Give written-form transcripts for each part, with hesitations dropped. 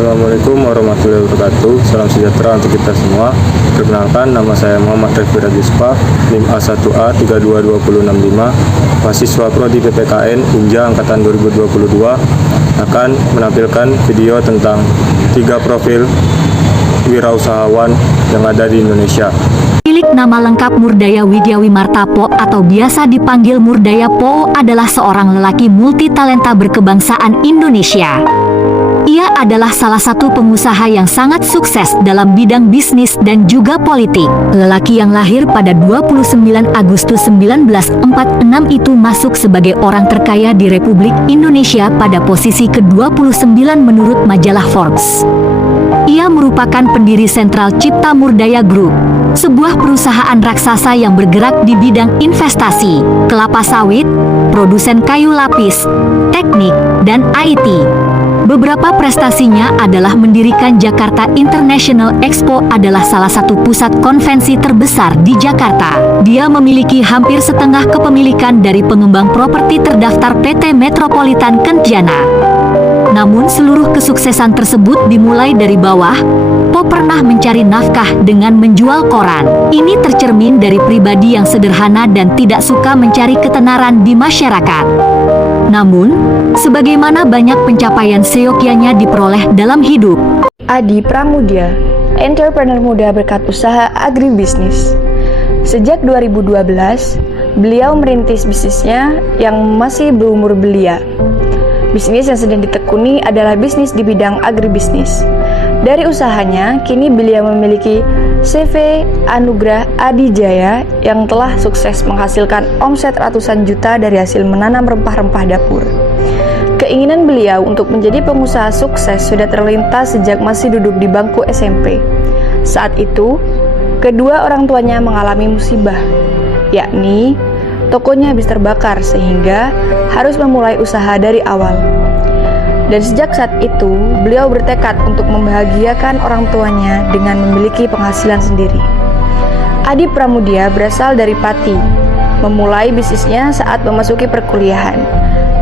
Assalamualaikum warahmatullahi wabarakatuh. Salam sejahtera untuk kita semua. Perkenalkan, nama saya Muhammad Refi Radispa, NIM A1A322065, mahasiswa Prodi PPKN Unja Angkatan 2022, akan menampilkan video tentang 3 profil wirausahawan yang ada di Indonesia. Pemilik nama lengkap Murdaya Widyawimarta Po atau biasa dipanggil Murdaya Po adalah seorang lelaki multitalenta berkebangsaan Indonesia. Ia adalah salah satu pengusaha yang sangat sukses dalam bidang bisnis dan juga politik. Lelaki yang lahir pada 29 Agustus 1946 itu masuk sebagai orang terkaya di Republik Indonesia pada posisi ke-29 menurut majalah Forbes. Ia merupakan pendiri Sentral Cipta Murdaya Group, sebuah perusahaan raksasa yang bergerak di bidang investasi, kelapa sawit, produsen kayu lapis, teknik, dan IT. Beberapa prestasinya adalah mendirikan Jakarta International Expo adalah salah satu pusat konvensi terbesar di Jakarta. Dia memiliki hampir setengah kepemilikan dari pengembang properti terdaftar PT Metropolitan Kencana. Namun seluruh kesuksesan tersebut dimulai dari bawah. Po pernah mencari nafkah dengan menjual koran. Ini tercermin dari pribadi yang sederhana dan tidak suka mencari ketenaran di masyarakat. Namun, sebagaimana banyak pencapaian seyogyanya diperoleh dalam hidup. Adi Pramudia, entrepreneur muda berkat usaha agribisnis. Sejak 2012, beliau merintis bisnisnya yang masih berumur belia. Bisnis yang sedang ditekuni adalah bisnis di bidang agribisnis. Dari usahanya, kini beliau memiliki CV Anugerah Adijaya yang telah sukses menghasilkan omset ratusan juta dari hasil menanam rempah-rempah dapur. Keinginan beliau untuk menjadi pengusaha sukses sudah terlintas sejak masih duduk di bangku SMP. Saat itu, kedua orang tuanya mengalami musibah, yakni tokonya habis terbakar sehingga harus memulai usaha dari awal. Dan sejak saat itu, beliau bertekad untuk membahagiakan orang tuanya dengan memiliki penghasilan sendiri. Adi Pramudia berasal dari Pati, memulai bisnisnya saat memasuki perkuliahan.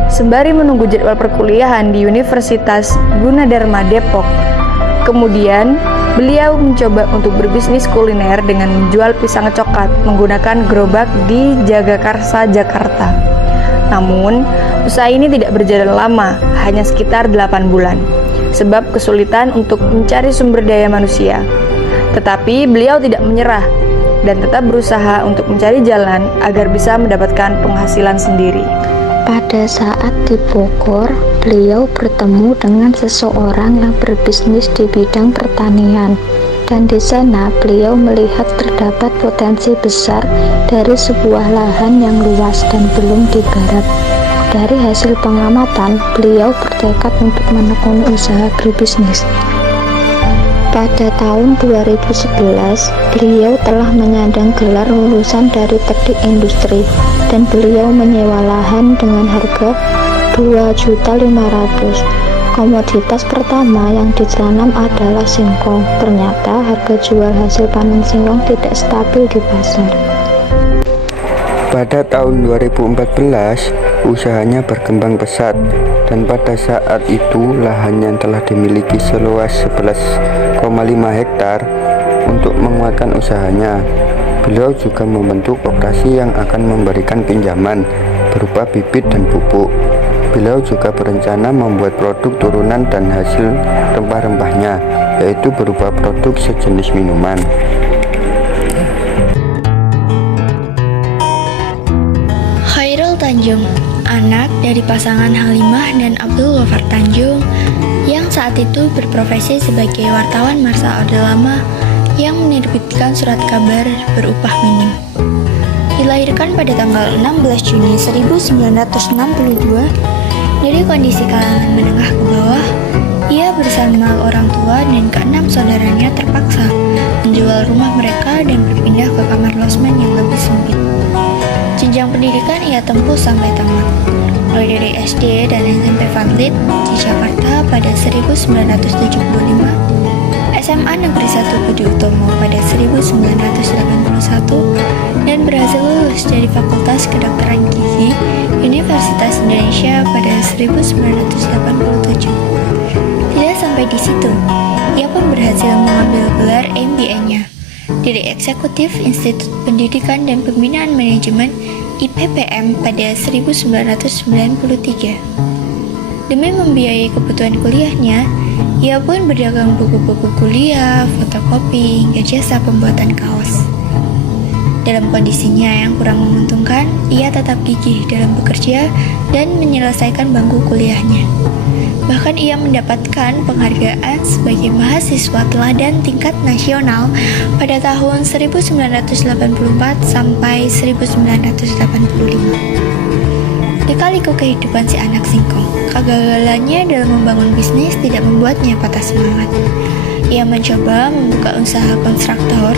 Sembari menunggu jadwal perkuliahan di Universitas Gunadarma Depok, kemudian beliau mencoba untuk berbisnis kuliner dengan menjual pisang coklat menggunakan gerobak di Jagakarsa, Jakarta. Namun, usaha ini tidak berjalan lama, hanya sekitar 8 bulan, sebab kesulitan untuk mencari sumber daya manusia. Tetapi beliau tidak menyerah dan tetap berusaha untuk mencari jalan agar bisa mendapatkan penghasilan sendiri. Pada saat di Bogor, beliau bertemu dengan seseorang yang berbisnis di bidang pertanian. Dan di sana beliau melihat terdapat potensi besar dari sebuah lahan yang luas dan belum digarap. Dari hasil pengamatan, beliau bertekad untuk menekuni usaha berbisnis. Pada tahun 2011, beliau telah menyandang gelar lulusan dari teknik industri dan beliau menyewa lahan dengan harga 2.500.000. Komoditas pertama yang ditanam adalah singkong. Ternyata harga jual hasil panen singkong tidak stabil di pasar. Pada tahun 2014, usahanya berkembang pesat dan pada saat itu lahan yang telah dimiliki seluas 11,5 hektar. Untuk menguatkan usahanya, beliau juga membentuk koperasi yang akan memberikan pinjaman berupa bibit dan pupuk. Beliau juga berencana membuat produk turunan dan hasil rempah-rempahnya, yaitu berupa produk sejenis minuman. Khairul Tanjung, anak dari pasangan Halimah dan Abdul Ghaffar Tanjung yang saat itu berprofesi sebagai wartawan Marsa Orde Lama yang menerbitkan surat kabar berupah minim. Dilahirkan pada tanggal 16 Juni 1962 dari kondisi kalangan menengah ke bawah, ia bersama orang tua dan keenam saudaranya terpaksa menjual rumah mereka dan berpindah ke kamar losmen yang lebih sempit. Jenjang pendidikan ia tempuh sampai tamat, mulai dari SD dan SMP Fadlit di Jakarta pada 1975, SMA Negeri 1 Budi Utomo pada 1981, dan berhasil lulus dari Fakultas Kedokteran Gigi Universitas Indonesia pada 1987. Tidak sampai sampai di situ, ia pun berhasil mengambil gelar MBA-nya dari Eksekutif Institut Pendidikan dan Pembinaan Manajemen IPPM pada 1993. Demi membiayai kebutuhan kuliahnya, ia pun berdagang buku-buku kuliah, fotokopi, hingga jasa pembuatan kaos. Dalam kondisinya yang kurang menguntungkan, ia tetap gigih dalam bekerja dan menyelesaikan bangku kuliahnya. Bahkan ia mendapatkan penghargaan sebagai mahasiswa teladan tingkat nasional pada tahun 1984 sampai 1985. Lika-liku kehidupan si anak singkong, kegagalannya dalam membangun bisnis tidak membuatnya patah semangat. Ia mencoba membuka usaha konstruktor,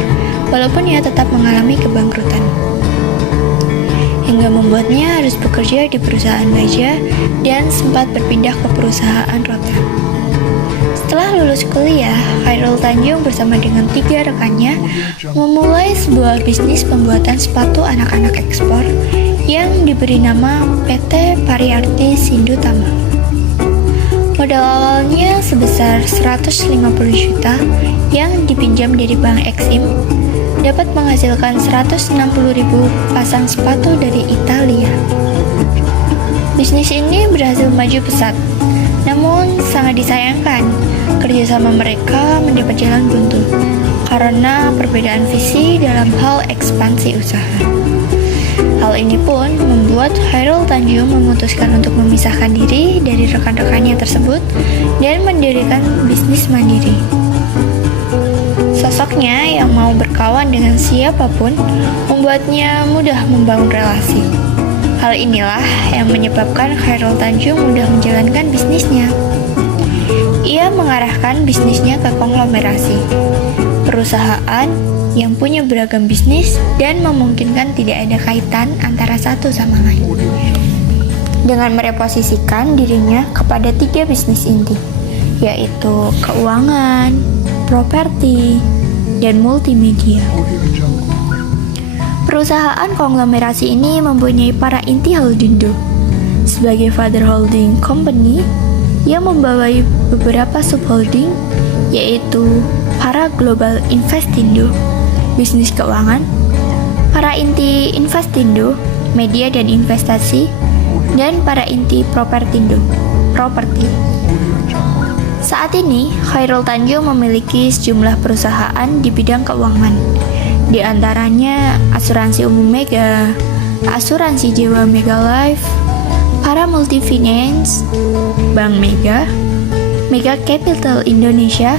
walaupun ia tetap mengalami kebangkrutan, hingga membuatnya harus bekerja di perusahaan baja dan sempat berpindah ke perusahaan rotan. Setelah lulus kuliah, Khairul Tanjung bersama dengan 3 rekannya memulai sebuah bisnis pembuatan sepatu anak-anak ekspor yang diberi nama PT Pariarti Sindutama. Modal awalnya sebesar 150 juta yang dipinjam dari Bank Exim dapat menghasilkan 160.000 pasang sepatu dari Italia. Bisnis ini berhasil maju pesat, namun sangat disayangkan kerjasama mereka mendapat jalan buntu karena perbedaan visi dalam hal ekspansi usaha. Hal ini pun membuat Khairul Tanjung memutuskan untuk memisahkan diri dari rekan-rekannya tersebut dan mendirikan bisnis mandiri. Sosoknya yang mau berkawan dengan siapapun membuatnya mudah membangun relasi. Hal inilah yang menyebabkan Khairul Tanjung mudah menjalankan bisnisnya. Ia mengarahkan bisnisnya ke konglomerasi, perusahaan yang punya beragam bisnis dan memungkinkan tidak ada kaitan antara satu sama lain. Dengan mereposisikan dirinya kepada 3 bisnis inti, yaitu keuangan, properti, dan multimedia. Perusahaan konglomerasi ini mempunyai para inti holdindo sebagai father holding company yang membawai beberapa subholding, yaitu para global investindo, bisnis keuangan, para inti investindo, media dan investasi, dan para inti propertindo, properti. Saat ini, Khairul Tanjung memiliki sejumlah perusahaan di bidang keuangan, di antaranya Asuransi Umum Mega, Asuransi Jiwa Mega Life, Para Multifinance, Bank Mega, Mega Capital Indonesia,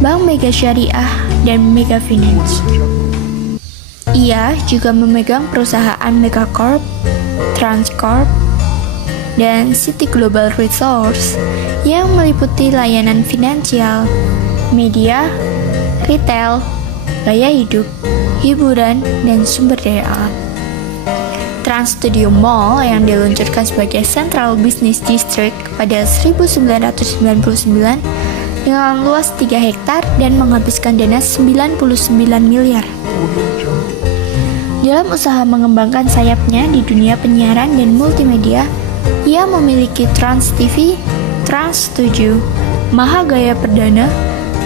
Bank Mega Syariah, dan Mega Finance. Ia juga memegang perusahaan Megacorp, Transcorp, dan City Global Resource yang meliputi layanan finansial, media, retail, gaya hidup, hiburan, dan sumber daya alam. Trans Studio Mall yang diluncurkan sebagai Central Business District pada 1999 dengan luas 3 hektar dan menghabiskan dana 99 miliar. Dalam usaha mengembangkan sayapnya di dunia penyiaran dan multimedia, ia memiliki Trans TV, Trans 7, Mahagaya Perdana,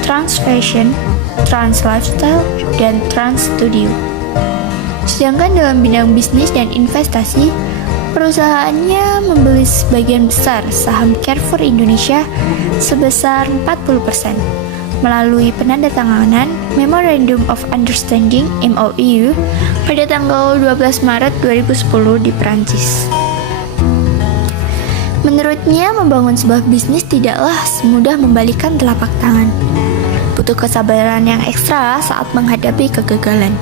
Trans Fashion, Trans Lifestyle, dan Trans Studio. Sedangkan dalam bidang bisnis dan investasi, perusahaannya membeli sebagian besar saham Carrefour Indonesia sebesar 40% melalui penandatanganan Memorandum of Understanding (MOU) pada tanggal 12 Maret 2010 di Perancis. Menurutnya, membangun sebuah bisnis tidaklah semudah membalikan telapak tangan. Butuh kesabaran yang ekstra saat menghadapi kegagalan.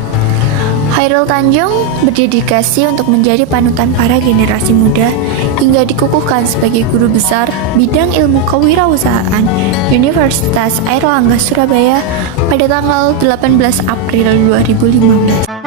Khairul Tanjung berdedikasi untuk menjadi panutan para generasi muda hingga dikukuhkan sebagai guru besar bidang ilmu kewirausahaan Universitas Airlangga Surabaya pada tanggal 18 April 2015.